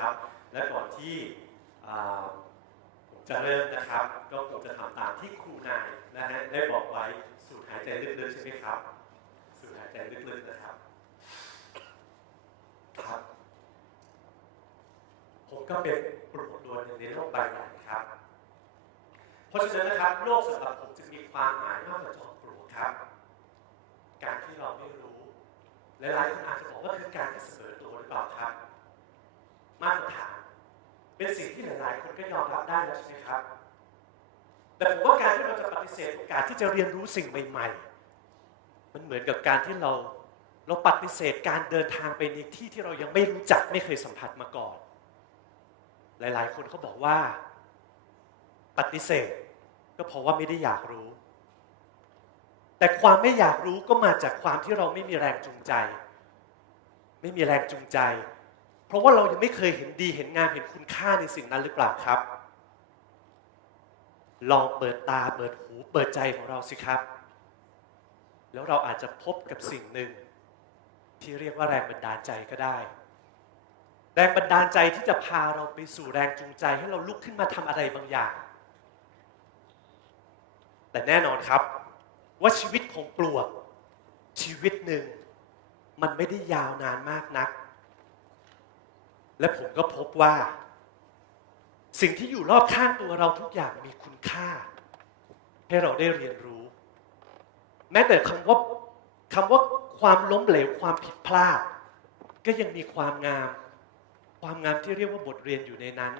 นะครับ และก่อนที่ผมจะเริ่มนะครับ ก็คงจะทำตามที่ครูนายนะฮะได้บอกไว้สูดหายใจลึกๆใช่ไหมครับ สูดหายใจลึกๆนะครับ ครับ ผมก็เป็นปลวกตัวหนึ่งในโลกใบใหญ่ครับ เพราะฉะนั้นนะครับโลกสำหรับผมจึงมีความหมายมากกว่าจอมปลวกครับ การที่เราไม่รู้หลายๆคนอาจจะบอกว่าคือการเสมอตัวหรือเปล่าครับ เป็นสิ่งที่หลายๆ คนก็ยอมรับได้แล้วใช่ไหมครับ แต่ผมว่าการที่เราจะปฏิเสธโอกาสที่จะเรียนรู้สิ่งใหม่ ๆ มันเหมือนกับการที่เราเราปฏิเสธการเดินทางไปในที่ที่เรายังไม่รู้จักไม่เคยสัมผัสมาก่อน หลายๆ คนเขาบอกว่า ปฏิเสธ ก็เพราะว่าไม่ได้อยากรู้ แต่ความไม่อยากรู้ก็มาจากความที่เราไม่มีแรงจูงใจ ไม่มีแรงจูงใจ เพราะว่าเรายังไม่เคยเห็นดีเห็นงามเห็นคุณค่าในสิ่งนั้นหรือเปล่าครับ ลองเปิดตาเปิดหูเปิดใจของเราสิครับ แล้วเราอาจจะพบกับสิ่งหนึ่ง ที่เรียกว่าแรงบันดาลใจก็ได้ แรงบันดาลใจที่จะพาเราไปสู่แรงจูงใจให้เราลุกขึ้นมาทำอะไรบางอย่าง แต่แน่นอนครับ ว่าชีวิตของปลวกชีวิตหนึ่งมันไม่ได้ยาวนานมากนัก และผมก็พบว่า สิ่งที่อยู่รอบข้างตัวเราทุกอย่างมีคุณค่า ให้เราได้เรียนรู้ แม้แต่คำว่าคำว่าความล้มเหลวความผิดพลาด ก็ยังมีความงาม ความงามที่เรียกว่าบทเรียนอยู่ในนั้น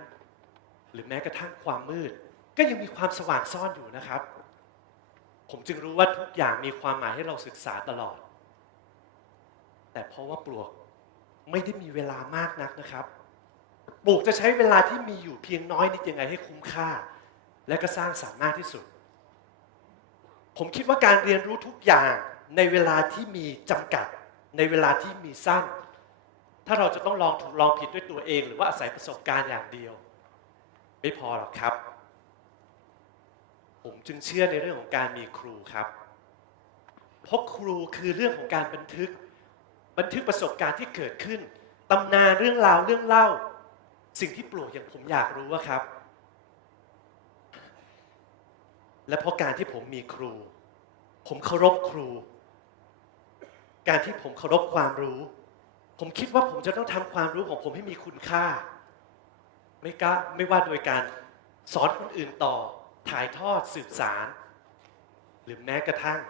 หรือแม้กระทั่งความมืด ก็ยังมีความสว่างซ่อนอยู่นะครับ ผมจึงรู้ว่าทุกอย่างมีความหมายให้เราศึกษาตลอด แต่เพราะว่าปลวก ไม่ได้มีเวลามากนักนะครับ ปลูกจะใช้เวลาที่มีอยู่เพียงน้อยนิดยังไงให้คุ้มค่า และก็สร้างสรรค์มากที่สุด ผมคิดว่าการเรียนรู้ทุกอย่างในเวลาที่มีจำกัด ในเวลาที่มีสั้น ถ้าเราจะต้องลองถูกลองผิดด้วยตัวเอง หรือว่าอาศัยประสบการณ์อย่างเดียว ไม่พอหรอกครับ ผมจึงเชื่อในเรื่องของการมีครูครับเพราะครูคือเรื่องของการบันทึก บันทึกประสบการณ์ที่เกิดขึ้นตำนานเรื่องราวเรื่องเล่า สิ่งที่ปลวกอย่างผมอยากรู้ว่าครับ และเพราะการที่ผมมีครู ผมเคารพครู การที่ผมเคารพความรู้ ผมคิดว่าผมจะต้องทำความรู้ของผมให้มีคุณค่า ไม่กล้าไม่ว่าโดยการสอนคนอื่นต่อ ถ่ายทอดสืบสาร หรือแม้กระทั่ง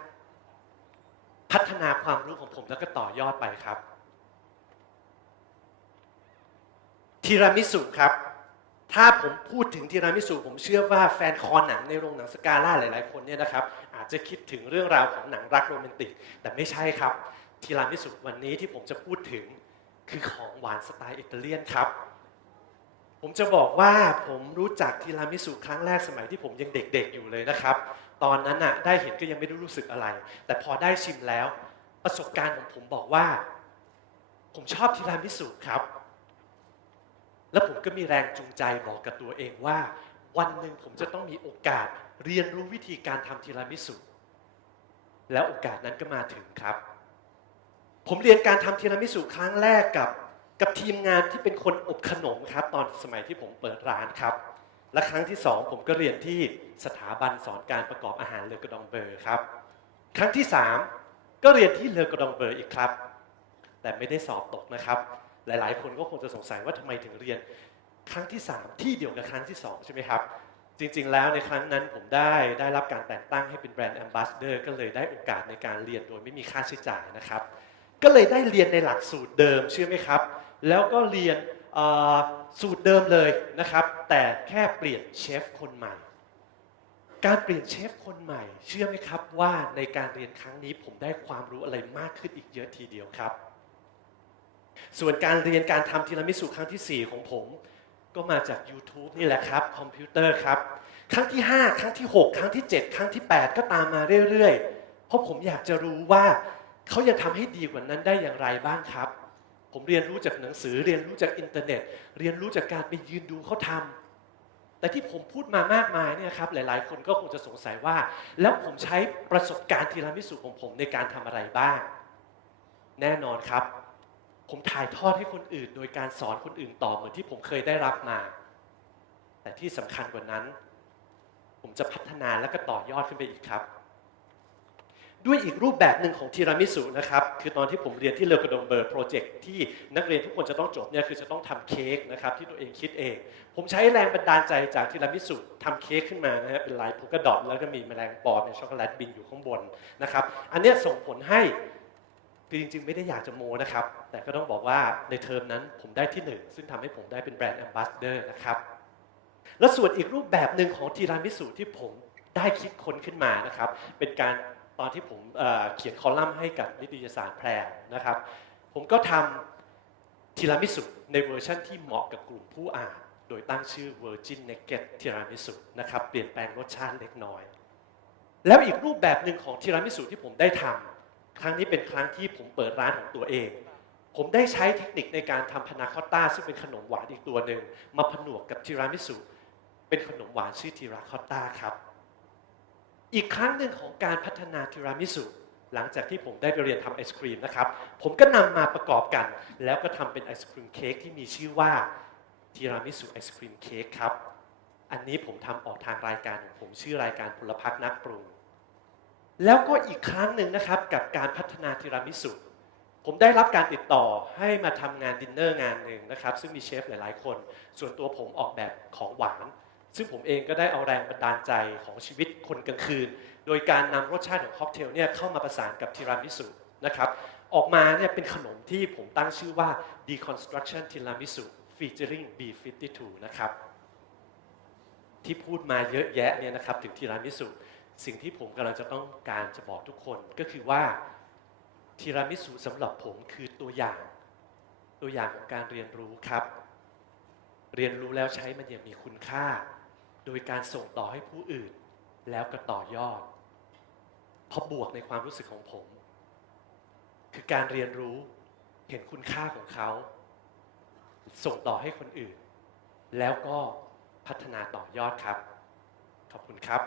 พัฒนาความรู้ของผมแล้วก็ต่อยอดไปครับทีรามิสุครับ ถ้าผมพูดถึงทีรามิสุผมเชื่อว่าแฟนคอหนังในโรงหนังสกาล่าหลาย ๆ คนเนี่ยนะครับ อาจจะคิดถึงเรื่องราวของหนังรักโรแมนติก แต่ไม่ใช่ครับทีรามิสุวันนี้ที่ผมจะพูดถึงคือของหวานสไตล์อิตาเลียนครับ ผมจะบอกว่าผมรู้จักทีรามิสุครั้งแรกสมัยที่ผมยังเด็กๆอยู่เลยนะครับ ตอนนั้นน่ะได้เห็นก็ยังไม่ได้รู้สึกอะไร แต่พอได้ชิมแล้ว ประสบการณ์ของผมบอกว่า ผมชอบทีรามิสุครับ แล้วผมก็มีแรงจูงใจบอกกับตัวเองว่า วันหนึ่งผมจะต้องมีโอกาสเรียนรู้วิธีการทำทีรามิสุแล้วโอกาสนั้นก็มาถึงครับ ผมเรียนการทำทีรามิสุครั้งแรกกับ กับทีมงานที่เป็นคนอบขนมครับ ตอนสมัยที่ผมเปิดร้านครับ และครั้งที่สองผมก็เรียนที่สถาบันสอนการประกอบอาหารเลอกระดองเบอร์ครับ ครั้งที่สามก็เรียนที่เลอกระดองเบอร์อีกครับ แต่ไม่ได้สอบตกนะครับ หลายๆ คนก็คงจะสงสัยว่าทำไมถึงเรียน ครั้งที่ 3 ที่เดียวกับครั้งที่ 2 ใช่ไหมครับ จริงๆ แล้วในครั้งนั้นผมได้ได้รับการแต่งตั้งให้เป็นแบรนด์แอมบาสเดอร์ก็เลยได้โอกาสในการเรียนโดยไม่มีค่าใช้จ่ายนะครับ ก็เลยได้เรียนในหลักสูตรเดิมเชื่อไหมครับ แล้วก็เรียนสูตรเดิมเลยนะครับ แต่แค่เปลี่ยนเชฟคนใหม่ การเปลี่ยนเชฟคนใหม่ เชื่อไหมครับว่าในการเรียนครั้งนี้ผมได้ความรู้อะไรมากขึ้นอีกเยอะทีเดียวครับ ส่วนการเรียนการทำทีรามิสุครั้งที่ 4 ของผม ก็มาจาก YouTube นี่แหละครับคอมพิวเตอร์ครับ ครั้งที่ 5 ครั้งที่ 6 ครั้งที่ 7 ครั้งที่ 8 ก็ตามมาเรื่อยๆ เพราะผมอยากจะรู้ว่าเขายังทำให้ดีกว่านั้นได้อย่างไรบ้างครับ ผมเรียนรู้จากหนังสือเรียนรู้จากอินเทอร์เน็ต เรียนรู้จากการไปยืนดูเขาทำแต่ที่ผมพูดมามากมายเนี่ยครับหลายๆ คนก็คงจะสงสัยว่า แล้วผมใช้ประสบการณ์ทีรามิสุของผมในการทำอะไรบ้าง แน่นอนครับ ผมถ่ายทอดให้คนอื่น โดยการสอนคนอื่นต่อเหมือนที่ผมเคยได้รับมา แต่ที่สำคัญกว่านั้น ผมจะพัฒนาและก็ต่อยอดขึ้นไปอีกครับ ด้วยอีกรูปแบบหนึ่งของทีรามิสุนะครับคือตอนที่ผมเรียนที่เลอกระดงเบอร์โปรเจกต์ที่นักเรียนทุกคนจะต้องจบเนี่ยคือจะต้องทำเค้กนะครับที่ตัวเองคิดเอง ผมใช้แรงบันดาลใจจากทีรามิสุทำเค้กขึ้นมานะฮะเป็นลายพุกกระดอทแล้วก็มีแมลงปอเป็นช็อกโกแลตบินอยู่ข้างบนนะครับอันเนี้ยส่งผลให้คือจริงๆ ไม่ได้อยากจะโมนะครับ แต่ก็ต้องบอกว่าในเทอมนั้นผมได้ที่หนึ่งซึ่งทำให้ผมได้เป็นแบรนด์แอมบาสเดอร์นะครับและส่วนอีกรูปแบบหนึ่งของทีรามิสุที่ผมได้คิดค้นขึ้นมานะครับ เป็นการ ตอนที่ผมเเขียนคอลัมน์ให้กับนิตยสารแพรนะครับ ผมก็ทำทีรามิสุในเวอร์ชั่นที่เหมาะกับกลุ่มผู้อ่าน โดยตั้งชื่อ Virgin Naked Tiramisu นะครับเปลี่ยนแปลงรสชาติเล็กน้อย แล้วอีกรูปแบบหนึ่งของทีรามิสุที่ผมได้ทำครั้งนี้เป็นครั้งที่ผมเปิดร้านของตัวเองผมได้ใช้เทคนิคในการทำพานาคอตต้าซึ่งเป็นขนมหวานอีกตัวหนึ่ง มาผนวกกับทีรามิสุ เป็นขนมหวานชื่อทีราคอตต้าครับ อีกครั้งหนึ่งของการพัฒนาทีรามิสุหลังจากที่ผมได้ไปเรียนทำไอศครีมนะครับ ผมก็นำมาประกอบกัน แล้วก็ทำเป็นไอศครีมเค้กที่มีชื่อว่าทีรามิสุไอศครีมเค้กครับ อันนี้ผมทำออกทางรายการของผมชื่อรายการพลพักนักปรุง แล้วก็อีกครั้งหนึ่งนะครับกับการพัฒนาทีรามิสุผมได้รับการติดต่อให้มาทำงานดินเนอร์งานหนึ่งนะครับ ซึ่งมีเชฟหลาย ๆ คน ส่วนตัวผมออกแบบของหวาน ซึ่งผมเองก็ได้เอาแรงบันดาลใจของชีวิตคนกลางคืน โดยการนำรสชาติของค็อกเทลเนี่ยเข้ามาประสานกับทีรามิสุนะครับออกมาเนี่ยเป็นขนมที่ผมตั้งชื่อว่า deconstruction tiramisu featuring B52 นะครับที่พูดมาเยอะแยะเนี่ยนะครับถึงทีรามิสุสิ่งที่ผมกำลังจะต้องการจะบอกทุกคนก็คือว่าทีรามิสุสำหรับผมคือตัวอย่าง ตัวอย่างของการเรียนรู้ครับ เรียนรู้แล้วใช้มันอย่างมีคุณค่า โดยการส่งต่อให้ผู้อื่น แล้วก็ต่อยอด เพราะบวกในความรู้สึกของผม คือการเรียนรู้เห็นคุณค่าของเขา ส่งต่อให้คนอื่น แล้วก็พัฒนาต่อยอดครับ ขอบคุณครับ